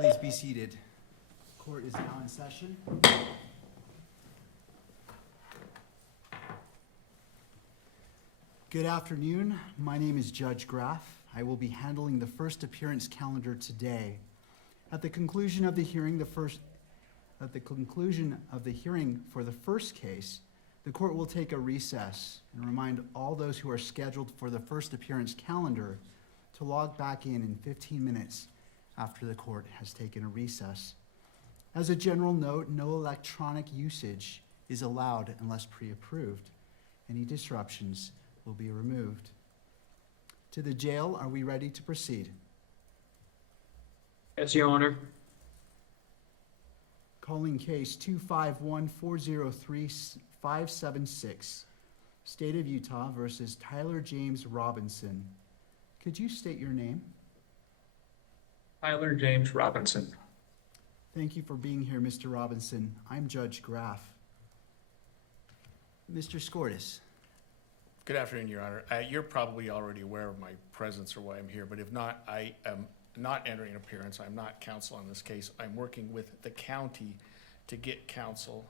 Please be seated. Court is now in session. Good afternoon. My name is Judge Graff. I will be handling the first appearance calendar today. At the conclusion of the hearing, for the first case, the court will take a recess and remind all those who are scheduled for the first appearance calendar to log back in 15 minutes after the court has taken a recess. As a general note, no electronic usage is allowed unless pre-approved. Any disruptions will be removed. To the jail, are we ready to proceed? Yes, Your Honor. Calling case 251-403-576, State of Utah versus Tyler James Robinson. Could you state your name? Tyler James Robinson. Thank you for being here, Mr. Robinson. I'm Judge Graff. Mr. Skortis. Good afternoon, Your Honor. You're probably already aware of my presence or why I'm here, but if not, I am not entering an appearance. I'm not counsel on this case. I'm working with the county to get counsel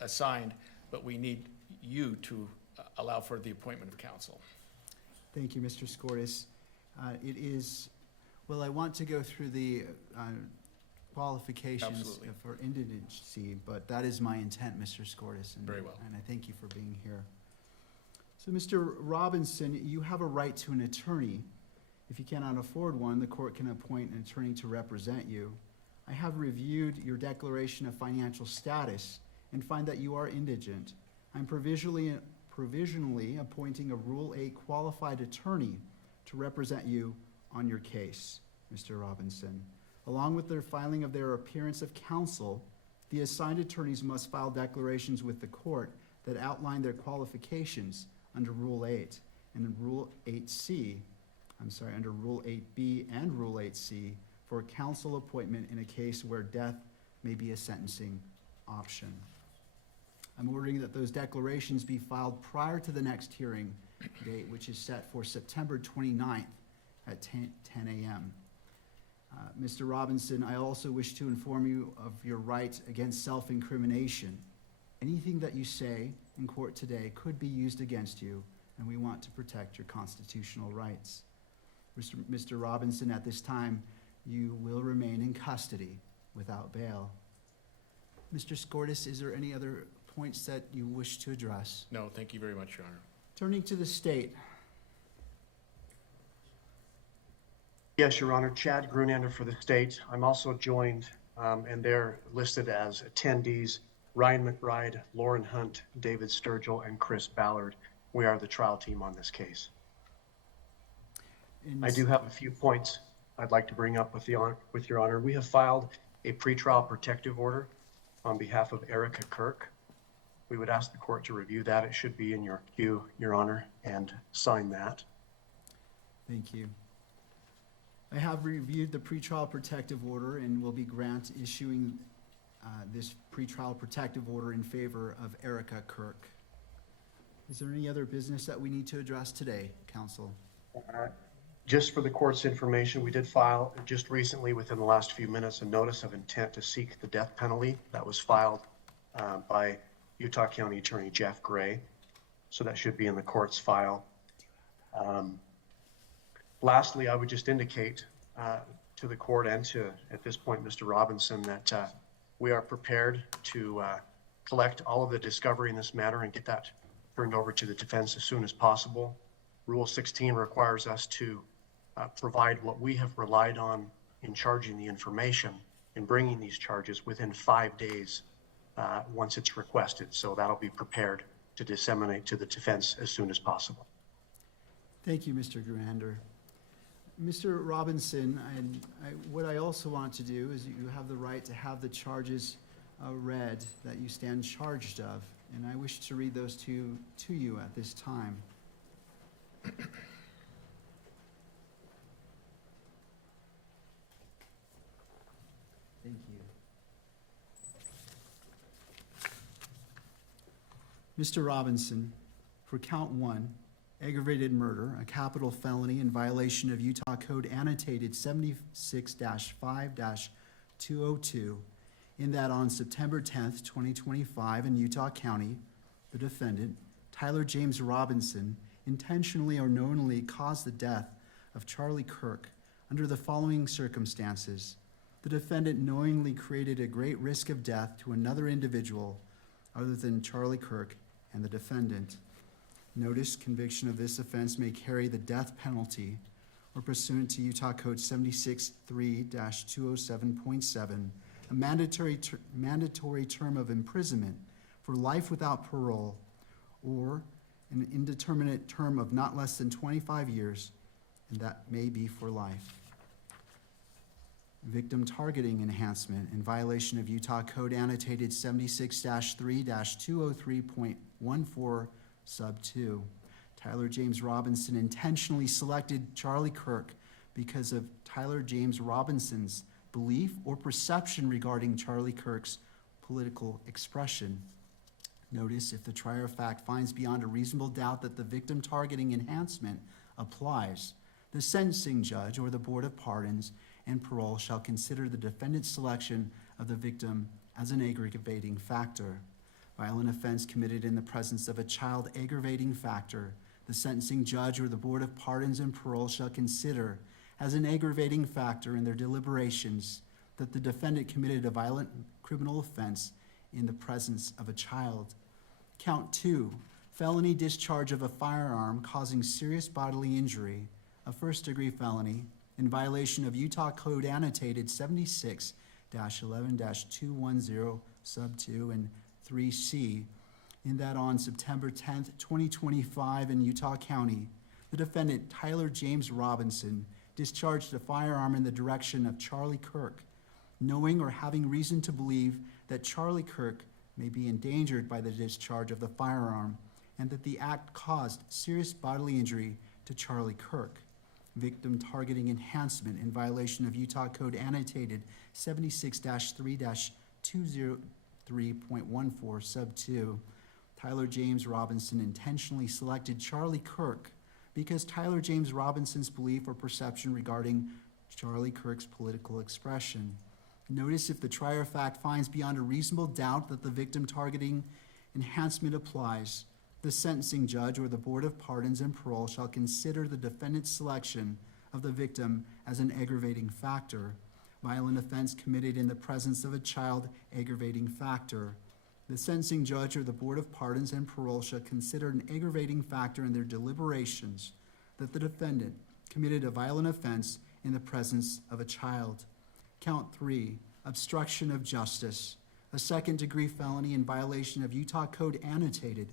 assigned, but we need you to allow for the appointment of counsel. Thank you, Mr. Skortis. I want to go through the qualifications Absolutely. for indigency, but that is my intent, Mr. Skortis. Very well. And I thank you for being here. So, Mr. Robinson, you have a right to an attorney. If you cannot afford one, the court can appoint an attorney to represent you. I have reviewed your declaration of financial status and find that you are indigent. I'm provisionally appointing a Rule 8 qualified attorney to represent you on your case, Mr. Robinson. Along with their filing of their appearance of counsel, the assigned attorneys must file declarations with the court that outline their qualifications under Rule 8 and under Rule 8B and Rule 8C for counsel appointment in a case where death may be a sentencing option. I'm ordering that those declarations be filed prior to the next hearing date, which is set for September 29th at 10 a.m. Mr. Robinson, I also wish to inform you of your right against self-incrimination. Anything that you say in court today could be used against you, and we want to protect your constitutional rights. Mr. Robinson, at this time, you will remain in custody without bail. Mr. Skortis, is there any other points that you wish to address? No, thank you very much, Your Honor. Turning to the state. Yes, Your Honor. Chad Grunander for the state. I'm also joined, and they're listed as attendees, Ryan McBride, Lauren Hunt, David Sturgill, and Chris Ballard. We are the trial team on this case. I do have a few points I'd like to bring up with Your Honor. We have filed a pretrial protective order on behalf of Erica Kirk. We would ask the court to review that. It should be in your queue, Your Honor, and sign that. Thank you. I have reviewed the pretrial protective order and will be issuing this pretrial protective order in favor of Erica Kirk. Is there any other business that we need to address today, counsel? Just for the court's information, we did file just recently, within the last few minutes, a notice of intent to seek the death penalty that was filed by Utah County Attorney Jeff Gray. So that should be in the court's file. Lastly, I would just indicate to the court and to, at this point, Mr. Robinson, that we are prepared to collect all of the discovery in this matter and get that turned over to the defense as soon as possible. Rule 16 requires us to provide what we have relied on in charging the information and bringing these charges within 5 days once it's requested. So that'll be prepared to disseminate to the defense as soon as possible. Thank you, Mr. Grunander. Mr. Robinson, what I also want to do is you have the right to have the charges read that you stand charged of, and I wish to read those to you at this time. Thank you. Mr. Robinson, for count 1, aggravated murder, a capital felony in violation of Utah Code annotated 76-5-202, in that on September 10th, 2025 in Utah County, the defendant, Tyler James Robinson, intentionally or knowingly caused the death of Charlie Kirk under the following circumstances. The defendant knowingly created a great risk of death to another individual other than Charlie Kirk and the defendant. Notice conviction of this offense may carry the death penalty or pursuant to Utah Code 76-3-207.7, a mandatory term of imprisonment for life without parole or an indeterminate term of not less than 25 years, and that may be for life. Victim targeting enhancement in violation of Utah Code annotated 76-3-203.14 sub 2. Tyler James Robinson intentionally selected Charlie Kirk because of Tyler James Robinson's belief or perception regarding Charlie Kirk's political expression. Notice if the trier of fact finds beyond a reasonable doubt that the victim targeting enhancement applies, the sentencing judge or the Board of Pardons and Parole shall consider the defendant's selection of the victim as an aggravating factor. Violent offense committed in the presence of a child aggravating factor, the sentencing judge or the Board of Pardons and Parole shall consider as an aggravating factor in their deliberations that the defendant committed a violent criminal offense in the presence of a child. Count 2, felony discharge of a firearm causing serious bodily injury, a first-degree felony, in violation of Utah Code annotated 76-11-210 sub 2 and 3C, in that on September 10th, 2025 in Utah County, the defendant Tyler James Robinson discharged a firearm in the direction of Charlie Kirk, knowing or having reason to believe that Charlie Kirk may be endangered by the discharge of the firearm and that the act caused serious bodily injury to Charlie Kirk. Victim targeting enhancement in violation of Utah Code annotated 76-3-203.14 sub 2. Tyler James Robinson intentionally selected Charlie Kirk because Tyler James Robinson's belief or perception regarding Charlie Kirk's political expression. Notice if the trier of fact finds beyond a reasonable doubt that the victim targeting enhancement applies, the sentencing judge or the Board of Pardons and Parole shall consider the defendant's selection of the victim as an aggravating factor. Violent offense committed in the presence of a child, aggravating factor. The sentencing judge or the Board of Pardons and Parole shall consider an aggravating factor in their deliberations that the defendant committed a violent offense in the presence of a child. Count 3, obstruction of justice, a second-degree felony in violation of Utah Code annotated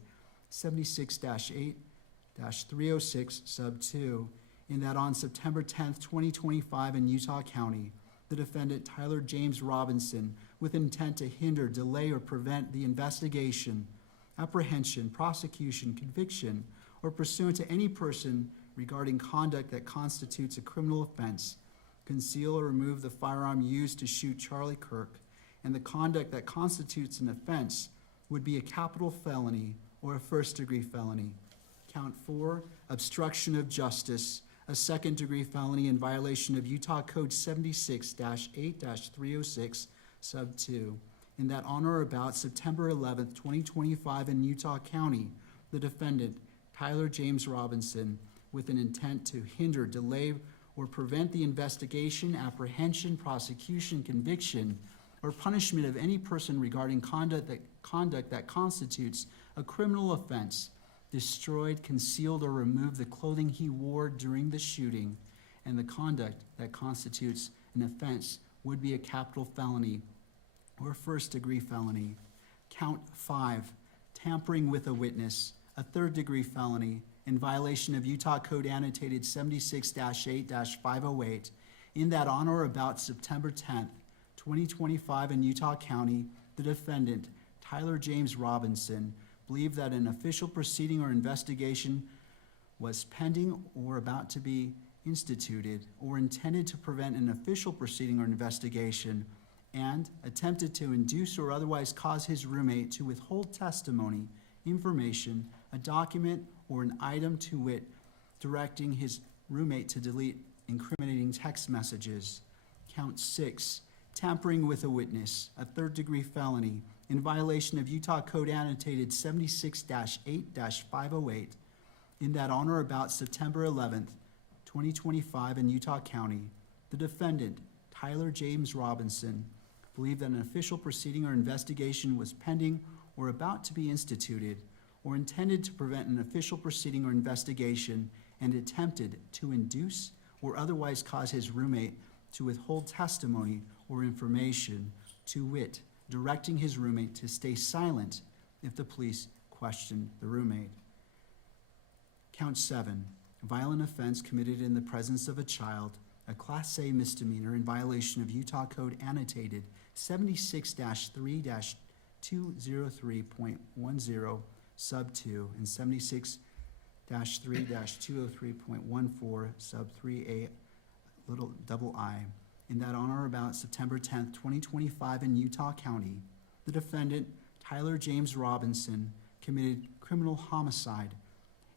76-8-306 sub 2, in that on September 10th, 2025 in Utah County, the defendant Tyler James Robinson, with intent to hinder, delay, or prevent the investigation, apprehension, prosecution, conviction, or pursuant to any person regarding conduct that constitutes a criminal offense, conceal or remove the firearm used to shoot Charlie Kirk, and the conduct that constitutes an offense would be a capital felony or a first-degree felony. Count 4, obstruction of justice, a second-degree felony in violation of Utah Code 76-8-306 sub 2, in that on or about September 11th, 2025 in Utah County, the defendant, Tyler James Robinson, with an intent to hinder, delay, or prevent the investigation, apprehension, prosecution, conviction, or punishment of any person regarding conduct that constitutes a criminal offense, destroyed, concealed, or removed the clothing he wore during the shooting, and the conduct that constitutes an offense would be a capital felony or first-degree felony. Count 5, tampering with a witness, a third-degree felony in violation of Utah Code annotated 76-8-508, in that on or about September 10th, 2025 in Utah County, the defendant, Tyler James Robinson, believed that an official proceeding or investigation was pending or about to be instituted or intended to prevent an official proceeding or investigation, and attempted to induce or otherwise cause his roommate to withhold testimony, information, a document, or an item to wit, directing his roommate to delete incriminating text messages. Count 6, tampering with a witness, a third-degree felony in violation of Utah Code annotated 76-8-508 in that on or about September 11th, 2025 in Utah County, the defendant, Tyler James Robinson, believed that an official proceeding or investigation was pending or about to be instituted, or intended to prevent an official proceeding or investigation, and attempted to induce or otherwise cause his roommate to withhold testimony or information, to wit, directing his roommate to stay silent if the police questioned the roommate. Count 7, violent offense committed in the presence of a child, a Class A misdemeanor in violation of Utah Code annotated 76-3-203.10 sub 2 and 76-3-203.14 sub 3a little double I in that on or about September 10th, 2025 in Utah County, the defendant, Tyler James Robinson, committed criminal homicide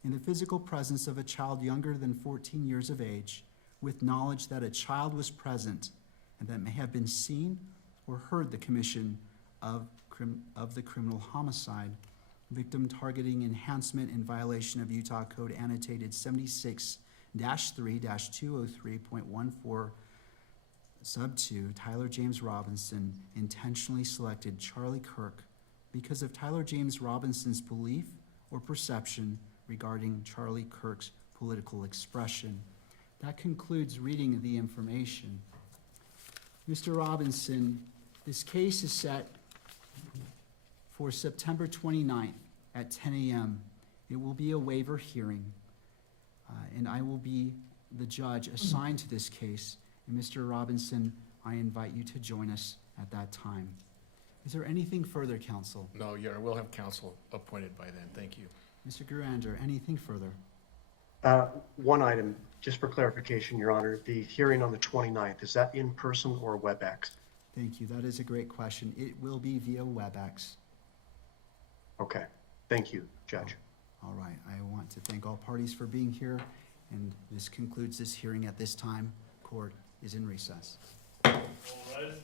in the physical presence of a child younger than 14 years of age, with knowledge that a child was present and that may have been seen or heard the commission of the criminal homicide. Victim targeting enhancement in violation of Utah Code annotated 76-3-203.14 sub 2, Tyler James Robinson intentionally selected Charlie Kirk because of Tyler James Robinson's belief or perception regarding Charlie Kirk's political expression. That concludes reading of the information. Mr. Robinson, this case is set for September 29th at 10 a.m. It will be a waiver hearing, and I will be the judge assigned to this case. And Mr. Robinson, I invite you to join us at that time. Is there anything further, counsel? No, Your Honor, we'll have counsel appointed by then. Thank you. Mr. Gurander, anything further? One item, just for clarification, Your Honor, the hearing on the 29th, is that in person or Webex? Thank you. That is a great question. It will be via Webex. Okay, thank you, Judge. All right. I want to thank all parties for being here, and this concludes this hearing at this time. Court is in recess. All rise.